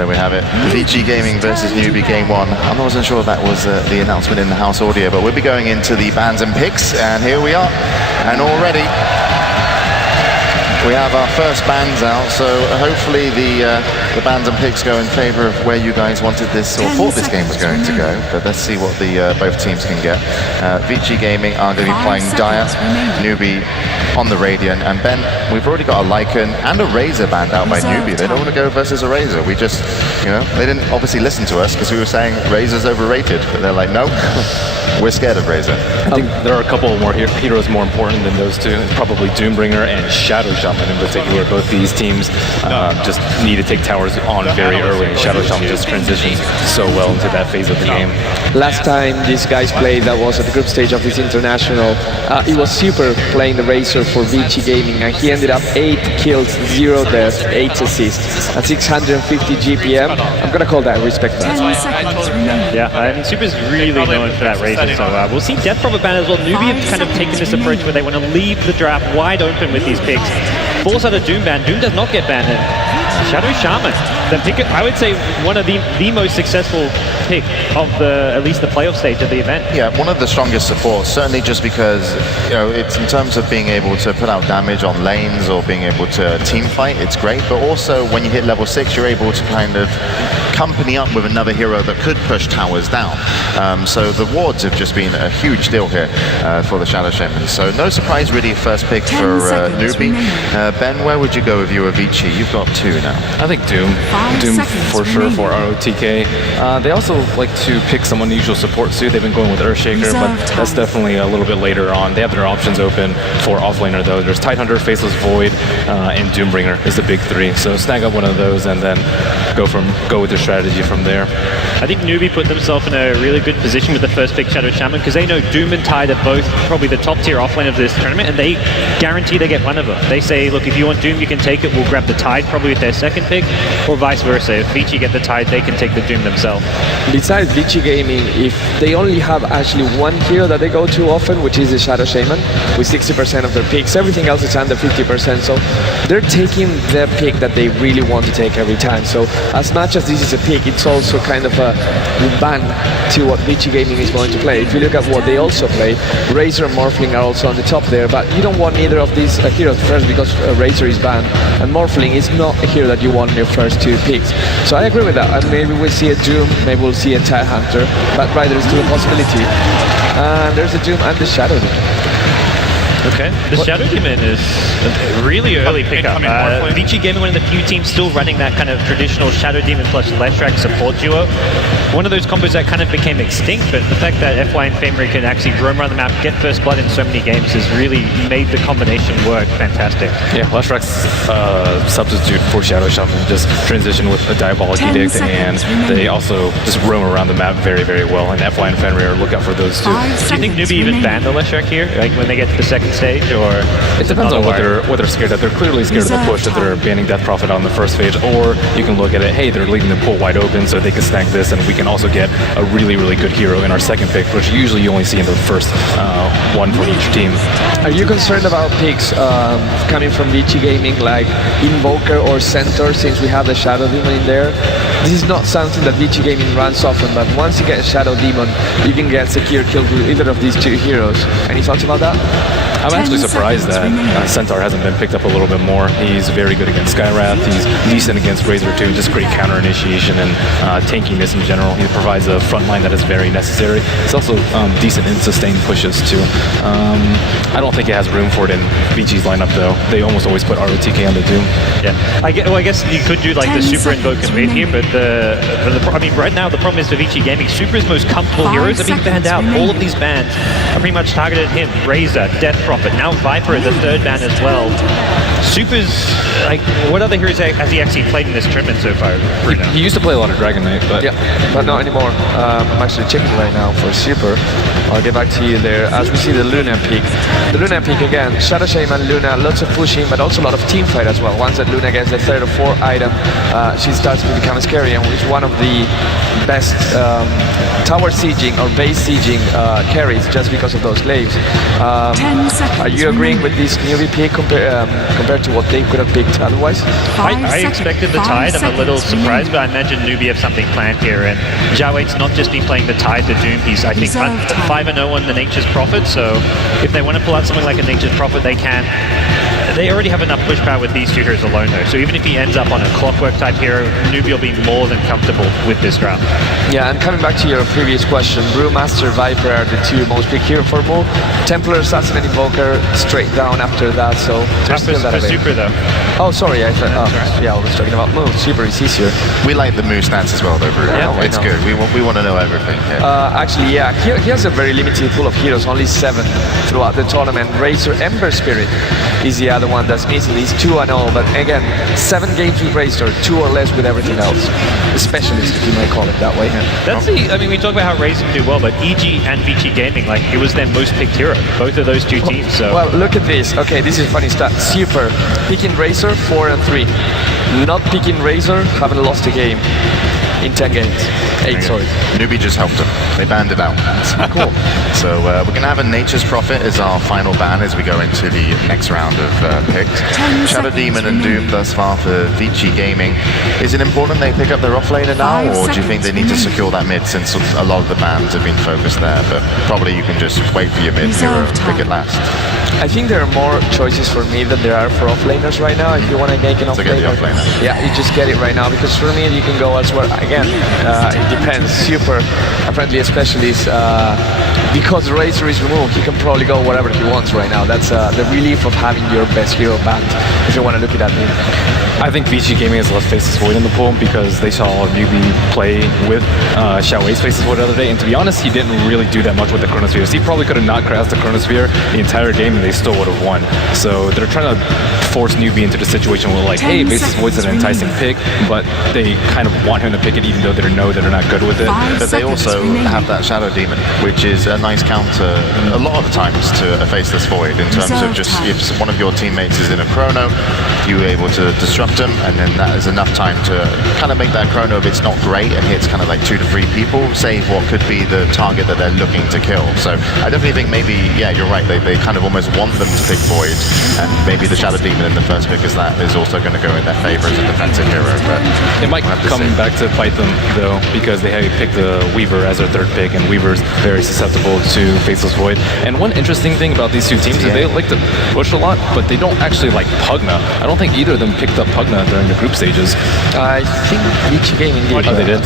So we have it, Vici Gaming versus Newbee Game 1. I wasn't sure if that was the announcement in the house audio, but we'll be going into the bans and picks, and here we are. And already we have our first bans out, so hopefully the bans and picks go in favor of where you guys wanted this or thought this game was going to go. But let's see what the both teams can get. Vici Gaming are going to be playing DotA, Newbee on the Radiant, and Ben, we've already got a Lycan and a Razor banned out by Newbee. They don't want to go versus a Razor. We just, you know, they didn't obviously listen to us because we were saying Razor's overrated, but they're like, no, we're scared of Razor. I think there are a couple more heroes more important than those two. Probably Doombringer and Shadow Shaman in particular. Both these teams just need to take towers on very early. Shadow Shaman just transitions so well into that phase of the game. Last time these guys played, that was at the group stage of this international. It was Super playing the Razor for Vici Gaming, and he ended up 8 kills, 0 deaths, 8 assists, at 650 GPM. I'm gonna call that respect. Yeah, I mean, Super's really known for that Razor, so we'll see Death Prophet ban as well. Newbee have kind of taken this approach where they want to leave the draft wide open with these picks. Force out a Doom ban. Doom does not get banned. Shadow Shaman, the pick, I would say one of the most successful pick of at least the playoff stage of the event. Yeah, one of the strongest supports, certainly just because, you know, it's in terms of being able to put out damage on lanes or being able to team fight, it's great, but also when you hit level 6, you're able to kind of company up with another hero that could push towers down. So the wards have just been a huge deal here for the Shadow Shaman. So no surprise really, first pick for Newbee. Ben, where would you go if you were Vici? You've got 2 now. I think Doom for sure for ROTK. They also like to pick some unusual support too. They've been going with Earthshaker, but that's definitely a little bit later on. They have their options open for offlaner though. There's Tidehunter, Faceless Void, and Doombringer is the big 3. So snag up one of those and then go with your strategy from there. I think Newbee put themselves in a really good position with the first pick Shadow Shaman because they know Doom and Tide are both probably the top tier offlane of this tournament, and they guarantee they get one of them. They say, look, if you want Doom, you can take it. We'll grab the Tide probably with their second pick, or vice versa. If Vici get the Tide, they can take the Doom themselves. Besides Vici Gaming, if they only have actually one hero that they go to often, which is the Shadow Shaman, with 60% of their picks, everything else is under 50%. So they're taking their pick that they really want to take every time. So as much as this is a pick, it's also kind of a ban to what Vici Gaming is going to play. If you look at what they also play, Razor and Morphling are also on the top there, but you don't want either of these heroes first because Razor is banned, and Morphling is not a hero that you want in your first 2 picks. So I agree with that, and maybe we'll see a Doom, maybe we'll see a Tidehunter, but Rider is still a possibility. And there's the Doom and the Shadow Demon. Okay, the Shadow Demon is a really early pickup. Vici Gaming, one of the few teams still running that kind of traditional Shadow Demon plus Leshrac support duo. One of those combos that kind of became extinct, but the fact that FY and Famery can actually roam around the map, get first blood in so many games has really made the combination work fantastic. Yeah, Leshrac's substitute for Shadow Shaman just transition with a Diabolic Edict, and they also just roam around the map very, very well, and FY and Fenrir look out for those too. Do you think Newbee even banned the Leshrac here, like when they get to the second stage, or? It depends on what they're scared of. They're clearly scared of the push that they're banning Death Prophet on the first phase, or you can look at it, hey, they're leaving the pool wide open so they can snag this, and we can also get a really, really good hero in our second pick, which usually you only see in the first one for each team. Are you concerned about picks coming from Vici Gaming, like Invoker or Centaur, since we have the Shadow Demon in there? This is not something that Vici Gaming runs often, but once you get a Shadow Demon, you can get secure kills with either of these 2 heroes. Any thoughts about that? I'm actually surprised that Centaur hasn't been picked up a little bit more. He's very good against Skywrath. He's decent against Razor too. Just great counter initiation and tankiness in general. He provides a front line that is very necessary. He's also decent in sustained pushes too. I don't think it has room for it in Vici's lineup though. They almost always put ROTK on the Doom. Yeah, I guess you could do like the Super Invoke and Wave here, but I mean, right now the problem is for Vici Gaming, Super's most comfortable heroes are being banned out. All of these bans are pretty much targeted at him. Razor, Death Prophet, now Viper is the 3rd ban as well. Super's, like, what other heroes has he actually played in this tournament so far? He used to play a lot of Dragon Knight, but... Yeah, but not anymore. I'm actually checking right now for Super. I'll get back to you there. As we see the Luna pick. The Luna pick again, Shadow Shaman, Luna, lots of pushing, but also a lot of team fight as well. Once that Luna gets the 3rd or 4th item, she starts to become scary, and is one of the best tower sieging or base sieging carries just because of those glaives. Are you agreeing with this newbie pick compared to what they could have picked otherwise? I expected the Tide. I'm a little surprised, but I imagine Newbee have something planned here. And Jaweit's not just been playing the Tide, the Doom. He's, I think, 5-0 on the Nature's Prophet. So if they want to pull out something like a Nature's Prophet, they can. They already have enough push power with these two heroes alone, though. So even if he ends up on a Clockwork type hero, Newbee will be more than comfortable with this draft. Yeah, and coming back to your previous question, Brewmaster, Viper are the two most big hero for Mu. Templar, Assassin, and Invoker straight down after that. So there's still that for Super though. Oh, sorry, I thought. Yeah, I was talking about Mu. Super is easier. We like the Mu stance as well, though, Brew. Yeah, it's good. We want to know everything. Yeah. Actually, yeah, he has a very limited pool of heroes, only 7 throughout the tournament. Razor Ember Spirit is the other one that's missing. He's 2-0, but again, 7 games with Razor, 2 or less with everything else. A specialist, if you might call it that way. That's I mean, we talk about how Razor do well, but EG and Vici Gaming, like, it was their most picked hero, both of those two teams. So. Well, look at this. Okay, this is a funny stat. Super, picking Razor, 4-3. Not picking Razor, haven't lost a game in 10 games. 8, sorry. Newbee just helped him. They banned it out. Cool. So we're going to have a Nature's Prophet as our final ban as we go into the next round of picks. Shadow Demon and Doom thus far for Vici Gaming. Is it important they pick up their offlaner now, or do you think they need to secure that mid since a lot of the bans have been focused there? But probably you can just wait for your mid hero and pick it last. I think there are more choices for me than there are for offlaners right now. If you want to make an offlaner, yeah, you just get it right now, because for me you can go elsewhere. Again, it depends. Super, a friendly specialist, because Razor is removed, he can probably go wherever he wants right now. That's the relief of having your best hero banned, if you want to look at that. I think Vici Gaming has left Faceless Void in the pool because they saw Newbee play with Xiaowei's Faceless Void the other day, and to be honest, he didn't really do that much with the Chronospheres. He probably could have not crashed the Chronosphere the entire game and they still would have won. So they're trying to force Newbee into the situation where, like, hey, Faceless Void's an enticing pick, but they kind of want him to pick it even though they know that they're not good with it. But they also have that Shadow Demon, which is a nice counter a lot of times to a Faceless Void in terms of just if one of your teammates is in a chrono, you're able to disrupt them, and then that is enough time to kind of make that chrono, if it's not great and hits kind of like 2 to 3 people, save what could be the target that they're looking to kill. So I definitely think maybe, yeah, you're right, they kind of almost want them to pick Void, and maybe the Shadow Demon in the first pick is also going to go in their favor as a defensive hero. But it might come back to bite them though, because they have picked the Weaver as their 3rd pick, and Weaver's very susceptible to Faceless Void. And one interesting thing about these two teams is they like to push a lot, but they don't actually like Pugna. I don't think either of them picked up Pugna during the group stages. I think Vici Gaming did. Oh, they did?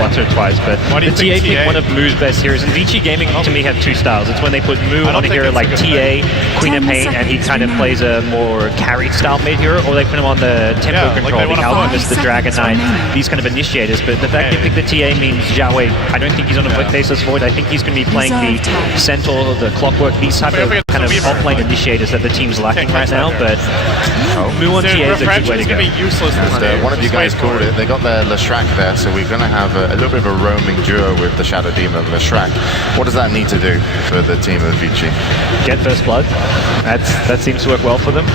Once or twice, but the TA picked one of Mu's best heroes, and Vici Gaming to me have 2 styles. It's when they put Mu on a hero like TA, Queen of Pain, and he kind of plays a more carried style mid hero, or they put him on the tempo control, the Alchemist, the Dragon Knight, these kind of initiators. But the fact they picked the TA means Xiaowei, I don't think he's on a Faceless Void. I think he's going to be playing the Centaur, the Clockwork, these type of kind of offlane initiators that the team's lacking right now. But Mu on TA is a good way to go. One of you guys called it. They got their Leshrac there, so we're going to have a little bit of a roaming duo with the Shadow Demon and Leshrac. What does that need to do for the team of Vici? Get First Blood. That seems to work well for them.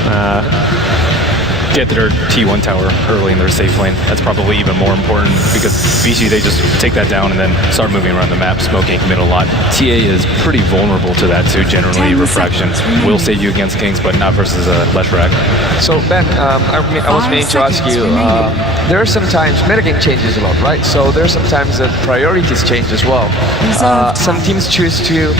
Get their T1 tower early in their safe lane. That's probably even more important, because Vici, they just take that down and then start moving around the map, smoking mid a lot. TA is pretty vulnerable to that too, generally. Refraction will save you against Kings, but not versus Leshrac. So Ben, I was meaning to ask you, there are sometimes metagame changes a lot, right? So there are sometimes that priorities change as well. Some teams choose to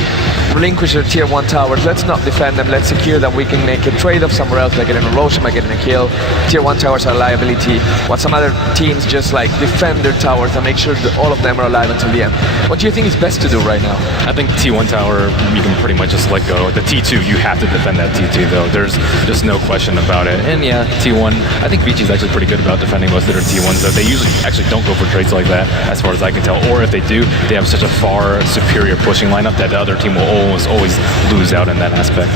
relinquish their tier 1 towers. Let's not defend them, let's secure that we can make a trade-off somewhere else, like getting a Roshan, like getting a kill. Tier 1 towers are a liability, while some other teams just like defend their towers and make sure that all of them are alive until the end. What do you think is best to do right now? I think T1 tower, you can pretty much just let go. The T2, you have to defend that T2 though. There's just no question about it. And yeah, T1, I think Vici's actually pretty good about defending most of their T1s though. They usually actually don't go for trades like that, as far as I can tell. Or if they do, they have such a far superior pushing lineup that the other team will always lose out in that aspect.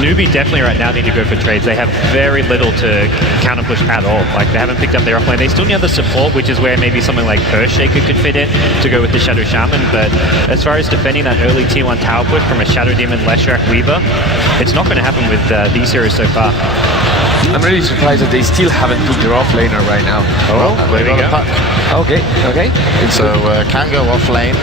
Newbee definitely right now need to go for trades. They have very little to counter push at all. Like, they haven't picked up their offlane. They still need the support, which is where maybe something like Earthshaker could fit in to go with the Shadow Shaman. But as far as defending that early T1 tower push from a Shadow Demon, Leshrac, Weaver, it's not going to happen with these heroes so far. I'm really surprised that they still haven't picked their offlaner right now. Oh, well, there we go. Okay. So can go offlane.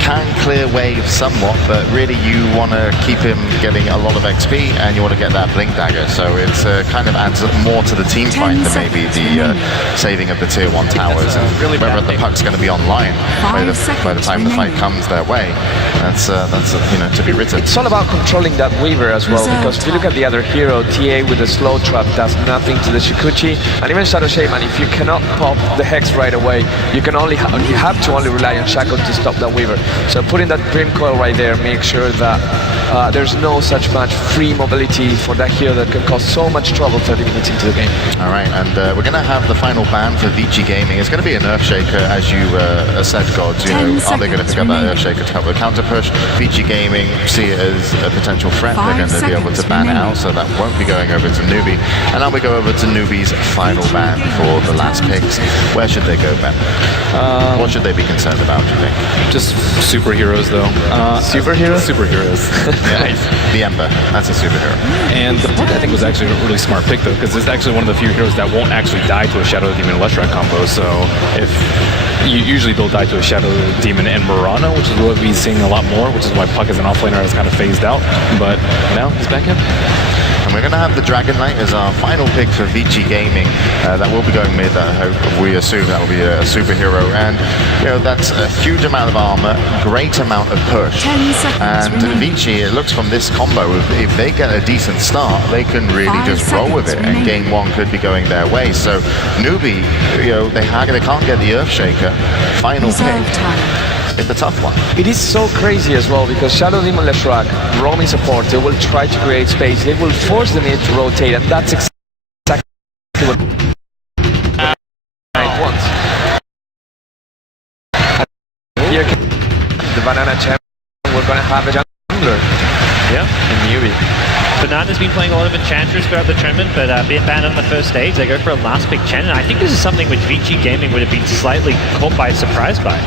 can clear waves somewhat, but really you want to keep him getting a lot of XP and you want to get that blink dagger. So it's kind of adds more to the team fight than maybe the saving of the tier 1 towers. And really whether the puck's going to be online by the time the fight comes their way, that's you know, to be written. It's all about controlling that Weaver as well, because if you look at the other hero, TA with the slow trap does nothing to the Shikuchi, and even Shadow Shaman, if you cannot pop the Hex right away, you have to only rely on Shackle to stop that Weaver. So putting that Brim Coil right there, make sure that there's no such much free mobility for that hero that can cause so much trouble 30 minutes into the game. All right, and we're going to have the final ban for Vici Gaming. It's going to be an Earthshaker, as you said, Gods. You know, are they going to pick up that Earthshaker to help the counter push? Vici Gaming see it as a potential threat. They're going to be able to ban it out, so that won't be going over to Newbee. And now we go over to Newbee's final ban for the last picks. Where should they go, Ben? What should they be concerned about, do you think? Just superheroes, though. Superheroes? Superheroes. Yeah, the Ember, that's a superhero. And the Puck, I think, was actually a really smart pick, though, because it's actually one of the few heroes that won't actually die to a Shadow Demon Leshrac combo. So if usually they'll die to a Shadow Demon and Murano, which is what we've seen a lot more, which is why Puck as an offlaner has kind of phased out. But now he's back in. And we're going to have the Dragon Knight as our final pick for Vici Gaming. That will be going mid. We assume that will be a superhero. And, you know, that's a huge amount of armor, great amount of push. 10 seconds and Vici, it looks from this combo, if they get a decent start, they can really just roll with it. And game 1 could be going their way. So Newbee, you know, they can't get the Earthshaker. Final pick. It's a tough one. It is so crazy as well, because Shadow Demon Leshrac, roaming support, they will try to create space, they will force the mid to rotate, and that's exactly what it wants. Here, the Banana Champ, we're going to have a jungler. Yeah. In Newbee. Banana's been playing a lot of Enchantress throughout the tournament, but being banned on the first stage, they go for a last pick Chen, and I think this is something which Vici Gaming would have been slightly caught by surprise by.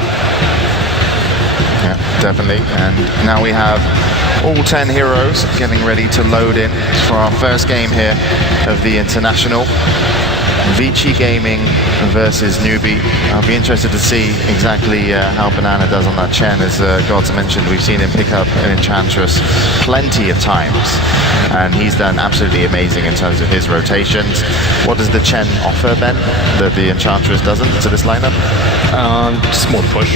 Yeah, definitely. And now we have all 10 heroes getting ready to load in for our first game here of the International. Vici Gaming versus Newbee. I'll be interested to see exactly how Banana does on that Chen. As Gods mentioned, we've seen him pick up an Enchantress plenty of times, and he's done absolutely amazing in terms of his rotations. What does the Chen offer, Ben, that the Enchantress doesn't to this lineup? Just more push.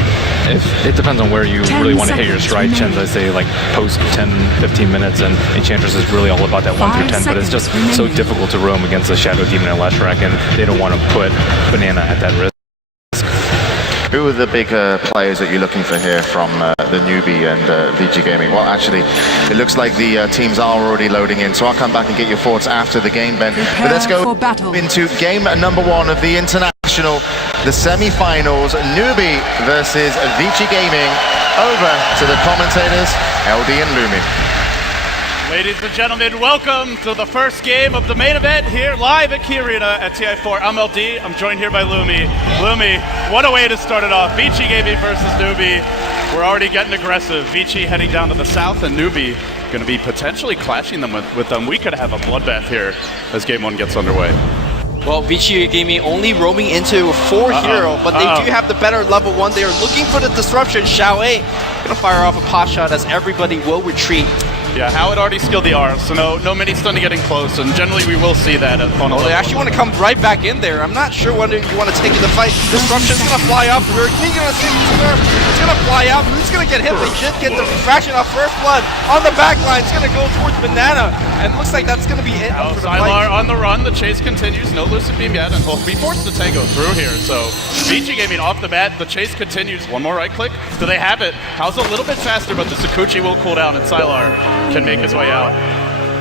It depends on where you really want to hit your stride. Chen, I say, like post 10-15 minutes, and Enchantress is really all about that 1 through 10, but it's just so difficult to roam against the Shadow Demon and Leshrac, and they don't want to put Banana at that risk. Who are the big players that you're looking for here from the Newbee and Vici Gaming? Well, actually, it looks like the teams are already loading in, so I'll come back and get your thoughts after the game, Ben. But let's go into game number 1 of the International, the semi-finals, Newbee versus Vici Gaming. Over to the commentators, LD and Lumi. Ladies and gentlemen, welcome to the first game of the main event here live at Key Arena at TI4. I'm LD, I'm joined here by Lumi. Lumi, what a way to start it off. Vici Gaming versus Newbee. We're already getting aggressive. Vici heading down to the south, and Newbee going to be potentially clashing them with them. We could have a bloodbath here as game 1 gets underway. Well, Vici Gaming only roaming into 4 hero, but they do have the better level 1. They are looking for the disruption. Xiao A going to fire off a pot shot as everybody will retreat. Yeah, Howard already skilled the R, so no mini stun to getting close, and generally we will see that on a they actually want to come right back in there. I'm not sure whether you want to take in the fight. Disruption's going to fly up. We're going to see it's going to fly out. Who's going to get hit? They should get the fraction of first blood on the back line. It's going to go towards Banana, and looks like that's going to be it for the fight. Sylar on the run. The chase continues. No Lucid Beam yet, and he'll be forced to tango through here. So Vici Gaming off the bat. The chase continues. One more right click. Do they have it? How's a little bit faster, but the Sakuchi will cool down, and Sylar can make his way out.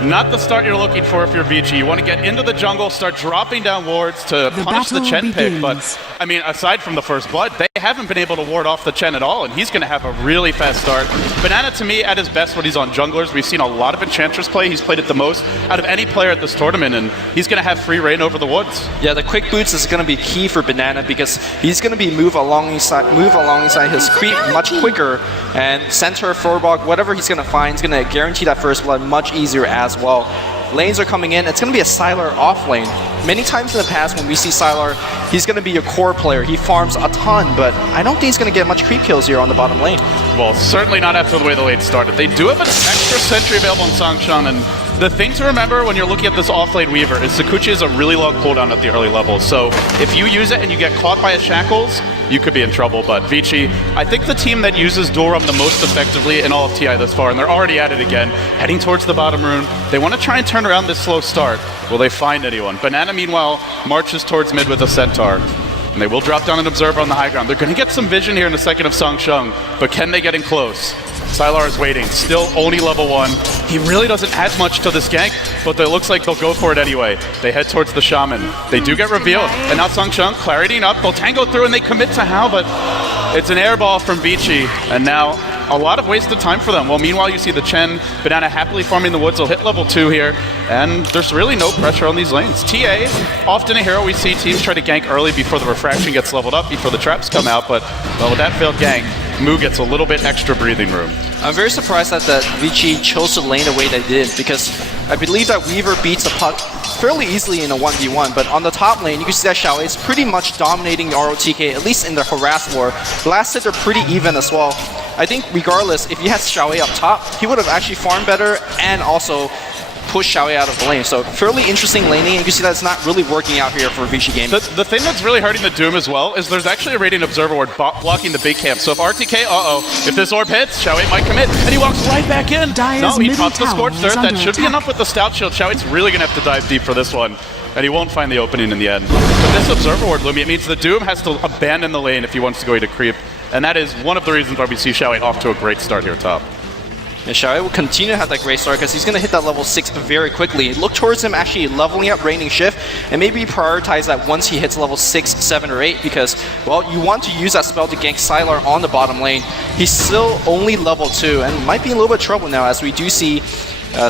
Not the start you're looking for if you're Vici. You want to get into the jungle, start dropping down wards to punish the Chen pick, but I mean, aside from the first blood, they haven't been able to ward off the Chen at all, and he's going to have a really fast start. Banana, to me, at his best when he's on junglers, we've seen a lot of Enchantress play. He's played it the most out of any player at this tournament, and he's going to have free reign over the woods. Yeah, the quick boots is going to be key for Banana because he's going to be move alongside his creep much quicker, and center, forward block, whatever he's going to find is going to guarantee that first blood much easier as well. Lanes are coming in. It's going to be a Sylar off lane. Many times in the past when we see Sylar, he's going to be a core player. He farms a ton, but I don't think he's going to get much creep kills here on the bottom lane. Well, certainly not after the way the lane started. They do have an extra sentry available on Sangsheng, and the thing to remember when you're looking at this off-lane Weaver is Sakuchi is a really long cooldown at the early levels. So if you use it and you get caught by his shackles, you could be in trouble. But Vici, I think the team that uses Dual the most effectively in all of TI thus far, and they're already at it again, heading towards the bottom rune. They want to try and turn around this slow start. Will they find anyone? Banana, meanwhile, marches towards mid with a Centaur. And they will drop down an Observer on the high ground. They're going to get some vision here in a second of Sangsheng, but can they get in close? Sylar is waiting, still only level 1. He really doesn't add much to this gank, but it looks like they'll go for it anyway. They head towards the Shaman. They do get revealed, and now Sangsheng claritying up. They'll tango through and they commit to Hao, but it's an airball from Vici, and now a lot of wasted time for them. Well, meanwhile, you see the Chen, Banana happily farming the woods. They'll hit level 2 here, and there's really no pressure on these lanes. TA, often a hero we see teams try to gank early before the refraction gets leveled up, before the traps come out, but well, with that failed gank, Mu gets a little bit extra breathing room. I'm very surprised that Vici chose to lane the way they did, because I believe that Weaver beats the puck fairly easily in a 1v1, but on the top lane, you can see that Xiao is pretty much dominating the ROTK, at least in the harass war. The last hits are pretty even as well. I think regardless, if he had Xiao up top, he would have actually farmed better and also push Xiao out of the lane. So fairly interesting laning, and you can see that it's not really working out here for Vici Gaming. The thing that's really hurting the Doom as well is there's actually a Radiant Observer Ward blocking the big camp. So if RTK, if this orb hits, Xiao might commit, and he walks right back in. No, he pops the Scorched Earth. That should be enough with the Stout Shield. Xiao's really going to have to dive deep for this one, and he won't find the opening in the end. But this Observer Ward, Lumi, it means the Doom has to abandon the lane if he wants to go to creep, and that is one of the reasons why we see Xiao off to a great start here top. And Xiao will continue to have that great start because he's going to hit that level 6 very quickly. Look towards him actually leveling up Raining Shift, and maybe prioritize that once he hits level 6, 7, or 8, because, well, you want to use that spell to gank Sylar on the bottom lane. He's still only level 2 and might be in a little bit of trouble now, as we do see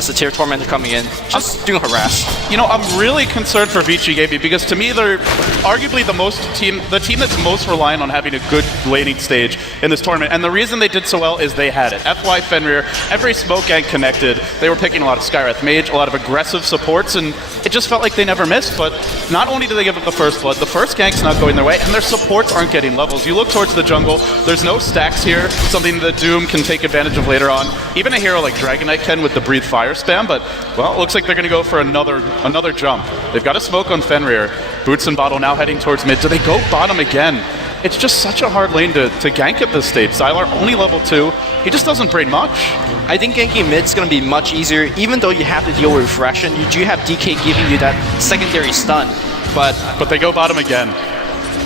Satyr Tormentor coming in, just doing harass. You know, I'm really concerned for Vici Gaming because to me they're arguably the team that's most reliant on having a good laning stage in this tournament. And the reason they did so well is they had it. FY Fenrir, every smoke gank connected. They were picking a lot of Skywrath Mage, a lot of aggressive supports, and it just felt like they never missed. But not only do they give up the first blood, the first gank's not going their way, and their supports aren't getting levels. You look towards the jungle, there's no stacks here, something that Doom can take advantage of later on. Even a hero like Dragon Knight can with the Breathe Fire spam, but, well, it looks like they're going to go for another jump. They've got a smoke on Fenrir. Boots and Bottle now heading towards mid. Do they go bottom again? It's just such a hard lane to gank at this stage. Sylar only level 2. He just doesn't bring much. I think ganking mid's going to be much easier, even though you have to deal with refraction. You do have DK giving you that secondary stun, but they go bottom again.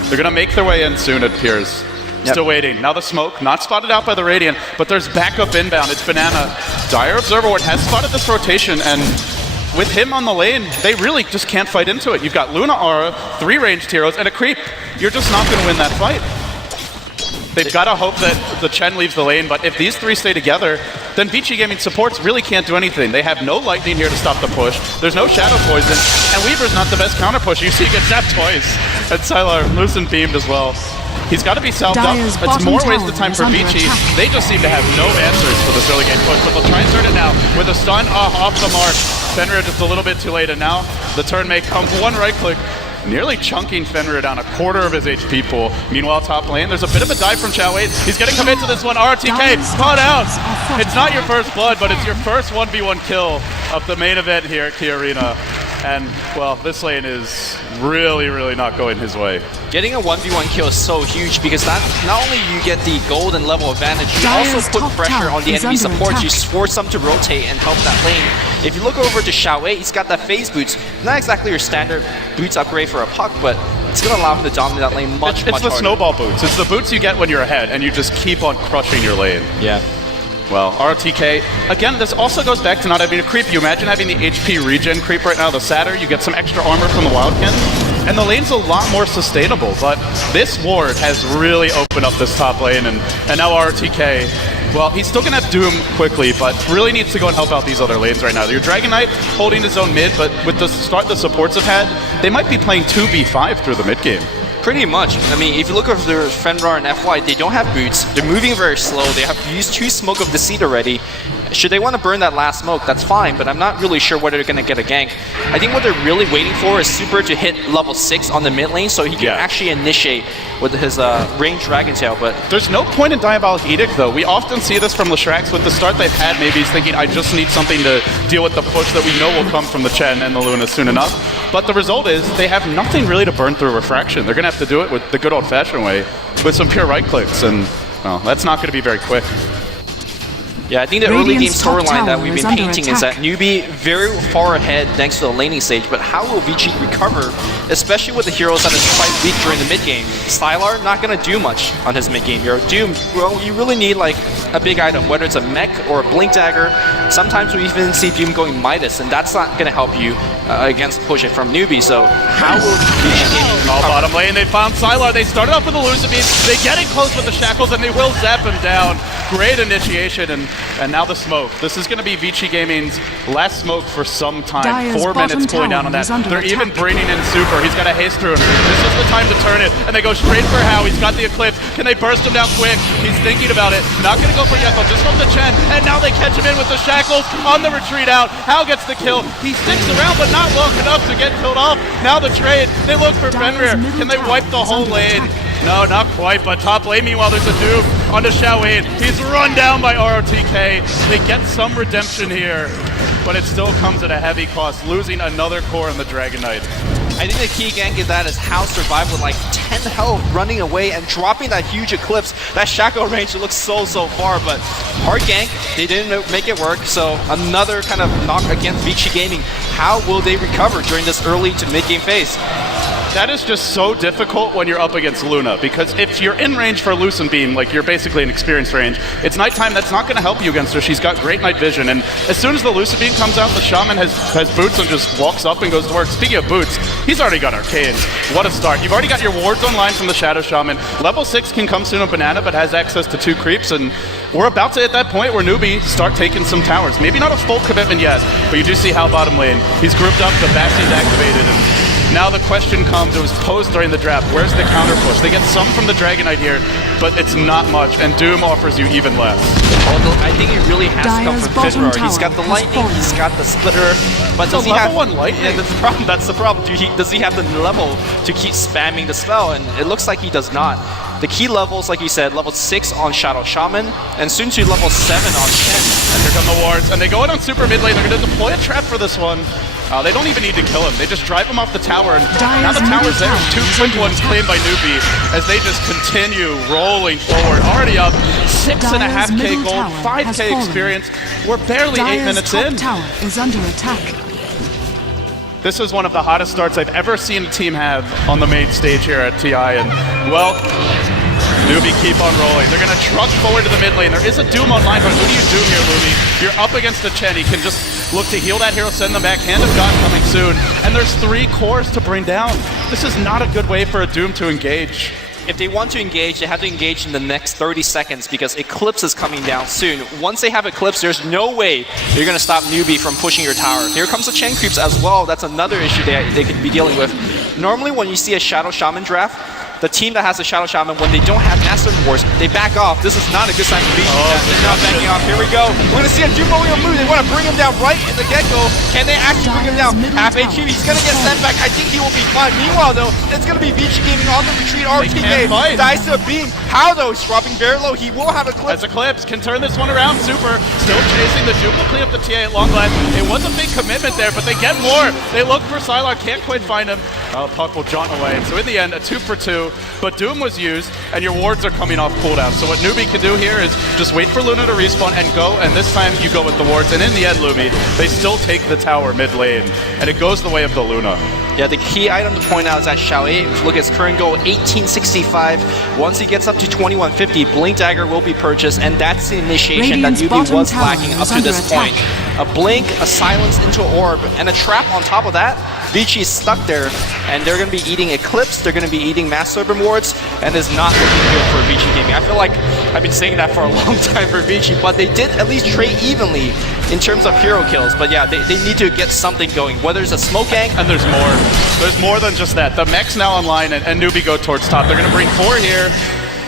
They're going to make their way in soon, it appears. Yep. Still waiting. Now the smoke, not spotted out by the Radiant, but there's backup inbound. It's Banana. Dire Observer Ward has spotted this rotation, and with him on the lane, they really just can't fight into it. You've got Luna Aura, 3 ranged heroes, and a creep. You're just not going to win that fight. They've got to hope that the Chen leaves the lane, but if these 3 stay together, then Vici Gaming supports really can't do anything. They have no lightning here to stop the push. There's no shadow poison, and Weaver's not the best counter push. You see he gets zapped twice, and Sylar loose and beamed as well. He's got to be salved up. It's more wasted time for Vici. They just seem to have no answers for this early game push, but they'll try and start it now with a stun off the mark. Fenrir just a little bit too late, and now the turn may come. One right click, nearly chunking Fenrir down a quarter of his HP pool. Meanwhile, top lane, there's a bit of a dive from Xiao Wei. He's getting commit to this one. RTK, spot out. It's not your first blood, but it's your first 1v1 kill of the main event here at Key Arena. And, well, this lane is really, really not going his way. Getting a 1v1 kill is so huge because not only you get the gold and level advantage, you also put pressure on the enemy supports. You force them to rotate and help that lane. If you look over to Xiao Wei, he's got that phase boots. Not exactly your standard boots upgrade for a puck, but it's going to allow him to dominate that lane much harder. It's the snowball boots. It's the boots you get when you're ahead, and you just keep on crushing your lane. Yeah. Well, RTK, again, this also goes back to not having a creep. You imagine having the HP regen creep right now, the Satyr, you get some extra armor from the Wildkin, and the lane's a lot more sustainable, but this ward has really opened up this top lane, and now RTK, well, he's still going to have Doom quickly, but really needs to go and help out these other lanes right now. Your Dragon Knight holding his own mid, but with the start the supports have had, they might be playing 2v5 through the mid game. Pretty much. I mean, if you look over their Fenrir and FY, they don't have boots. They're moving very slow. They have used 2 Smoke of Deceit already. should they want to burn that last smoke, that's fine, but I'm not really sure whether they're going to get a gank. I think what they're really waiting for is Super to hit level 6 on the mid lane so he can actually initiate with his ranged Dragon Tail. But there's no point in Diabolic Edict, though. We often see this from Leshrax. With the start they've had, maybe he's thinking, I just need something to deal with the push that we know will come from the Chen and the Luna soon enough. But the result is they have nothing really to burn through Refraction. They're going to have to do it with the good old-fashioned way, with some pure right clicks, and well, that's not going to be very quick. Yeah, I think the early game storyline that we've been painting is that Newbee very far ahead thanks to the laning stage, but how will Vici recover, especially with the heroes that is quite weak during the mid game? Sylar not going to do much on his mid game hero. Doom, well, you really need like a big item, whether it's a mech or a blink dagger. Sometimes we even see Doom going Midas, and that's not going to help you against push it from Newbee. So how will Vici all bottom lane, they found Sylar. They started off with the Lucibeam. They get it close with the Shackles, and they will zap him down. Great initiation, and now the smoke. This is going to be Vici Gaming's last smoke for some time. Dire's 4 minutes pulling down on that. They're even bringing in Super. He's got to haste through him. This is the time to turn it, and they go straight for Hao. He's got the Eclipse. Can they burst him down quick? He's thinking about it. Not going to go for Yeko, just from the Chen, and now they catch him in with the Shackles on the retreat out. Hao gets the kill. He sticks around, but not long enough to get killed off. Now the trade. They look for Fenrir. Can they wipe the whole lane? No, not quite, but top lane, meanwhile, there's a Doom onto Xiaoyin. He's run down by ROTK. They get some redemption here, but it still comes at a heavy cost, losing another core in the Dragon Knight. I think the key gank in that is Hao survived with like 10 health running away and dropping that huge Eclipse. That Shackle range looks so far, but hard gank, they didn't make it work, so another kind of knock against Vici Gaming. How will they recover during this early to mid-game phase? That is just so difficult when you're up against Luna, because if you're in range for Lucent Beam, like you're basically in experienced range, it's nighttime, that's not going to help you against her. She's got great night vision, and as soon as the Lucent Beam comes out, the Shaman has boots and just walks up and goes to work. Speaking of boots, he's already got Arcane. What a start. You've already got your wards online from the Shadow Shaman. Level 6 can come soon on Banana, but has access to 2 creeps, and we're about to hit that point where Newbee start taking some towers. Maybe not a full commitment yet, but you do see how bottom lane. He's grouped up, the Bassie's activated, and now the question comes, it was posed during the draft, where's the counter push? They get some from the Dragon Knight here, but it's not much, and Doom offers you even less. Although I think it really has to come from Fenrir. He's got the lightning, he's got the splitter, but does he have level 1 lightning? Yeah, that's the problem. That's the problem. Does he have the level to keep spamming the spell? And it looks like he does not. The key levels, like you said, level 6 on Shadow Shaman, and soon to level 7 on Chen. And here come the wards, and they go in on super mid lane. They're going to deploy a trap for this one. They don't even need to kill him. They just drive him off the tower, and now the tower's there. 2 quick ones claimed by Newbee as they just continue rolling forward. Already up 6.5k gold, 5k experience. We're barely 8 minutes in. Tower is under attack. This is one of the hottest starts I've ever seen a team have on the main stage here at TI, and well, Newbee keep on rolling. They're going to truck forward to the mid lane. There is a Doom online, but what do you do here, Newbee? You're up against a Chen. He can just look to heal that hero, send them back. Hand of God coming soon. And there's 3 cores to bring down. This is not a good way for a Doom to engage. If they want to engage, they have to engage in the next 30 seconds because Eclipse is coming down soon. Once they have Eclipse, there's no way you're going to stop Newbee from pushing your tower. Here comes the Chen creeps as well. That's another issue they could be dealing with. Normally when you see a Shadow Shaman draft, the team that has a Shadow Shaman, when they don't have Master Wars, they back off. This is not a good sign for Vici. They're not backing off. Here we go. We're going to see a Dumoio move. They want to bring him down right in the get-go. Can they actually bring him down? Half HP. He's going to get sent back. I think he will be fine. Meanwhile, though, it's going to be Vici Gaming on the retreat. RTK dies to a beam. How, though? He's dropping very low. He will have Eclipse. As Eclipse can turn this one around. Super still chasing the Doom. Will clean up the TA at long last. It was a big commitment there, but they get more. They look for Sylar. Can't quite find him. Puck will jaunt away. So in the end, a 2 for 2. But Doom was used, and your wards are coming off cooldown. So what Newbee can do here is just wait for Luna to respawn and go, and this time you go with the wards. And in the end, Newbee, they still take the tower mid lane, and it goes the way of the Luna. Yeah, the key item to point out is that Xiaoyi, if you look at his current goal, 1865. Once he gets up to 2150, Blink Dagger will be purchased, and that's the initiation that Newbee was lacking up to this point. A Blink, a Silence into Orb, and a Trap on top of that. Vici is stuck there, and they're going to be eating Eclipse, they're going to be eating Master Rewards, and it's not looking good for Vici Gaming. I feel like I've been saying that for a long time for Vici, but they did at least trade evenly in terms of hero kills. But yeah, they need to get something going, whether it's a smoke gank. And there's more. There's more than just that. The mech's now online, and Newbee go towards top. They're going to bring 4 here.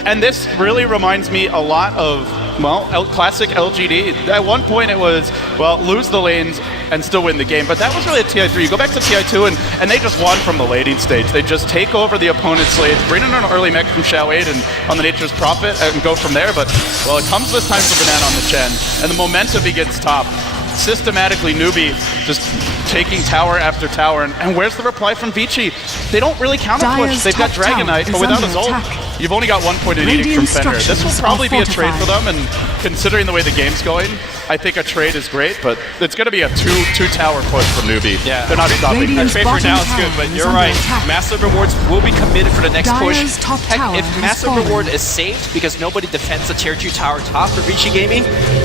And this really reminds me a lot of well, classic LGD. At one point it was, well, lose the lanes and still win the game, but that was really a TI3. You go back to TI2 and they just won from the laning stage. They just take over the opponent's lanes, bring in an early mech from Xiao8 and on the Nature's Prophet and go from there, but, well, it comes this time for Banana on the Chen, and the momentum begins top. Systematically, Newbee just taking tower after tower, and where's the reply from Vici? They don't really counter push. They've got Dragonite, but without his ult, you've only got 1 point in eating from Fenrir. This will probably be a trade for them, and considering the way the game's going, I think a trade is great, but it's going to be a two tower push from Newbee. Yeah. They're not stopping. A trade for now is good, but you're right. Massive Rewards will be committed for the next push. Heck, if Massive Reward is saved because nobody defends the tier 2 tower top for Vici Gaming,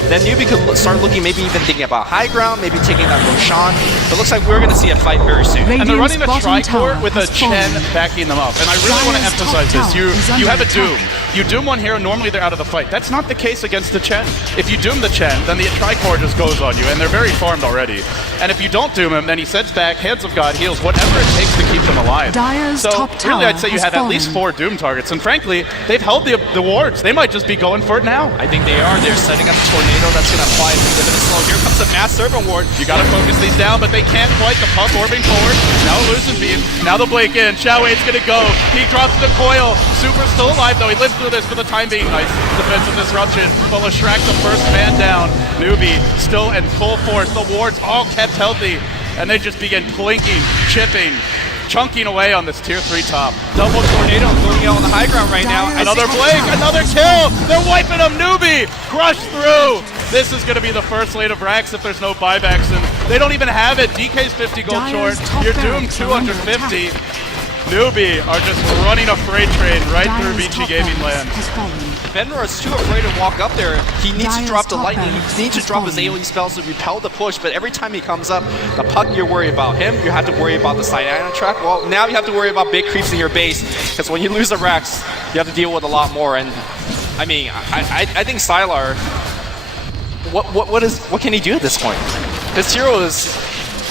then Newbee could start looking, maybe even thinking about high ground, maybe taking that Roshan. It looks like we're going to see a fight very soon. And they're running a tri-core with a Chen backing them up. And I really want to emphasize this. You have a Doom. You Doom one hero, normally they're out of the fight. That's not the case against the Chen. If you Doom the Chen, then the tri-core just goes on you, and they're very farmed already. And if you don't Doom him, then he sets back, Hands of God heals, whatever it takes to keep them alive. So really I'd say you have at least 4 Doom targets, and frankly, they've held the wards. They might just be going for it now. I think they are. They're setting up a tornado that's going to apply a bit of a slow. Here comes the Mass Servant Ward. You got to focus these down, but they can't quite. The Puff orbing forward. Now Lucid Beam. Now the Blake in. Xiao8's going to go. He drops the coil. Super's still alive, though. He lives through this for the time being. Nice defensive disruption. But Leshrac, the first man down. Newbee still in full force. The wards all kept healthy. And they just begin plinking, chipping, chunking away on this tier 3 top. Double tornado going out on the high ground right now. Another Blake, another kill. They're wiping him. Newbee crushed through. This is going to be the first lane of Rax if there's no buybacks, and they don't even have it. DK's 50 gold short. You're doomed 250. Newbee are just running a freight train right through Vici Gaming land. Fenrir is too afraid to walk up there. He needs to drop the lightning. He needs to drop his AoE spells to repel the push, but every time he comes up, the Puck, you're worried about him. You have to worry about the Cyanide track. Well, now you have to worry about big creeps in your base, because when you lose the Rax, you have to deal with a lot more. And I mean, I think Sylar, what can he do at this point? His hero is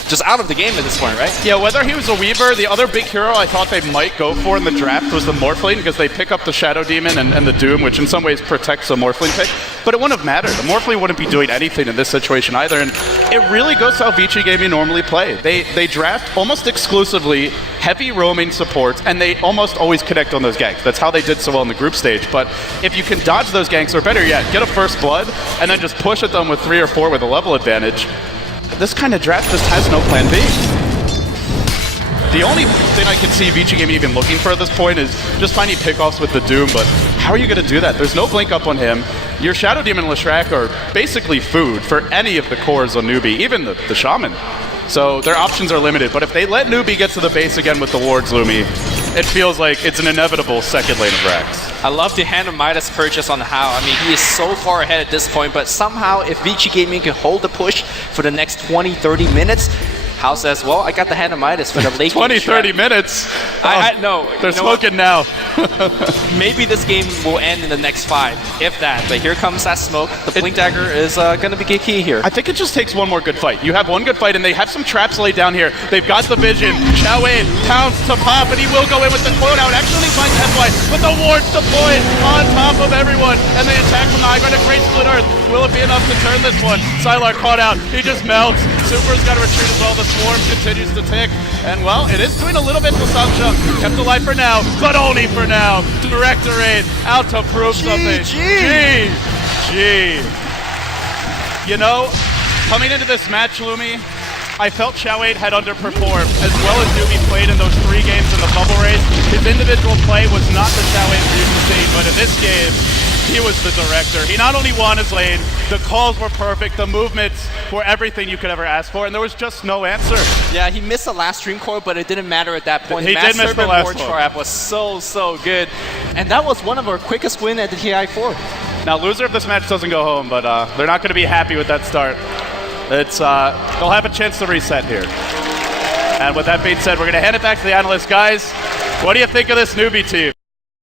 just out of the game at this point, right? Yeah, whether he was a Weaver, the other big hero I thought they might go for in the draft was the Morphling, because they pick up the Shadow Demon and the Doom, which in some ways protects the Morphling pick, but it wouldn't have mattered. The Morphling wouldn't be doing anything in this situation either, and it really goes how Vici Gaming normally play. They draft almost exclusively heavy roaming supports, and they almost always connect on those ganks. That's how they did so well in the group stage, but if you can dodge those ganks, or better yet, get a first blood, and then just push at them with 3 or 4 with a level advantage, this kind of draft just has no plan B. The only thing I can see Vici Gaming even looking for at this point is just finding pickoffs with the Doom, but how are you going to do that? There's no blink up on him. Your Shadow Demon and Leshrac are basically food for any of the cores on Newbee, even the Shaman. So their options are limited, but if they let Newbee get to the base again with the wards, Lumi, it feels like it's an inevitable second lane of Rax. I love the Hand of Midas purchase on Hao. I mean, he is so far ahead at this point, but somehow if Vici Gaming can hold the push for the next 20-30 minutes, Hao says, well, I got the Hand of Midas for the late 20-30 minutes? No. They're smoking now. Maybe this game will end in the next 5, if that. But here comes that smoke. The Blink Dagger is going to be key here. I think it just takes one more good fight. You have one good fight, and they have some traps laid down here. They've got the vision. Xiao8 pounds to pop, and he will go in with the coil out. Actually, finds Headlight, but the ward's deployed on top of everyone, and they attack from the high ground. A great split earth. Will it be enough to turn this one? Sylar caught out. He just melts. Super's got to retreat as well. The swarm continues to tick, and well, it is doing a little bit for Sancha. Kept alive for now, but only for now. Directorate out to prove something. G. You know, coming into this match, Lumi, I felt Xiao8 had underperformed, as well as Newbee played in those 3 games in the bubble race. His individual play was not the Xiao8 we used to see, but in this game, he was the director. He not only won his lane, the calls were perfect, the movements were everything you could ever ask for, and there was just no answer. Yeah, he missed the last stream core, but it didn't matter at that point. He did miss the last one. Trap was so good, and that was one of our quickest win at the TI4. Now, loser of this match doesn't go home, but they're not going to be happy with that start. It's they'll have a chance to reset here. And with that being said, we're going to hand it back to the analysts. Guys, what do you think of this Newbee team?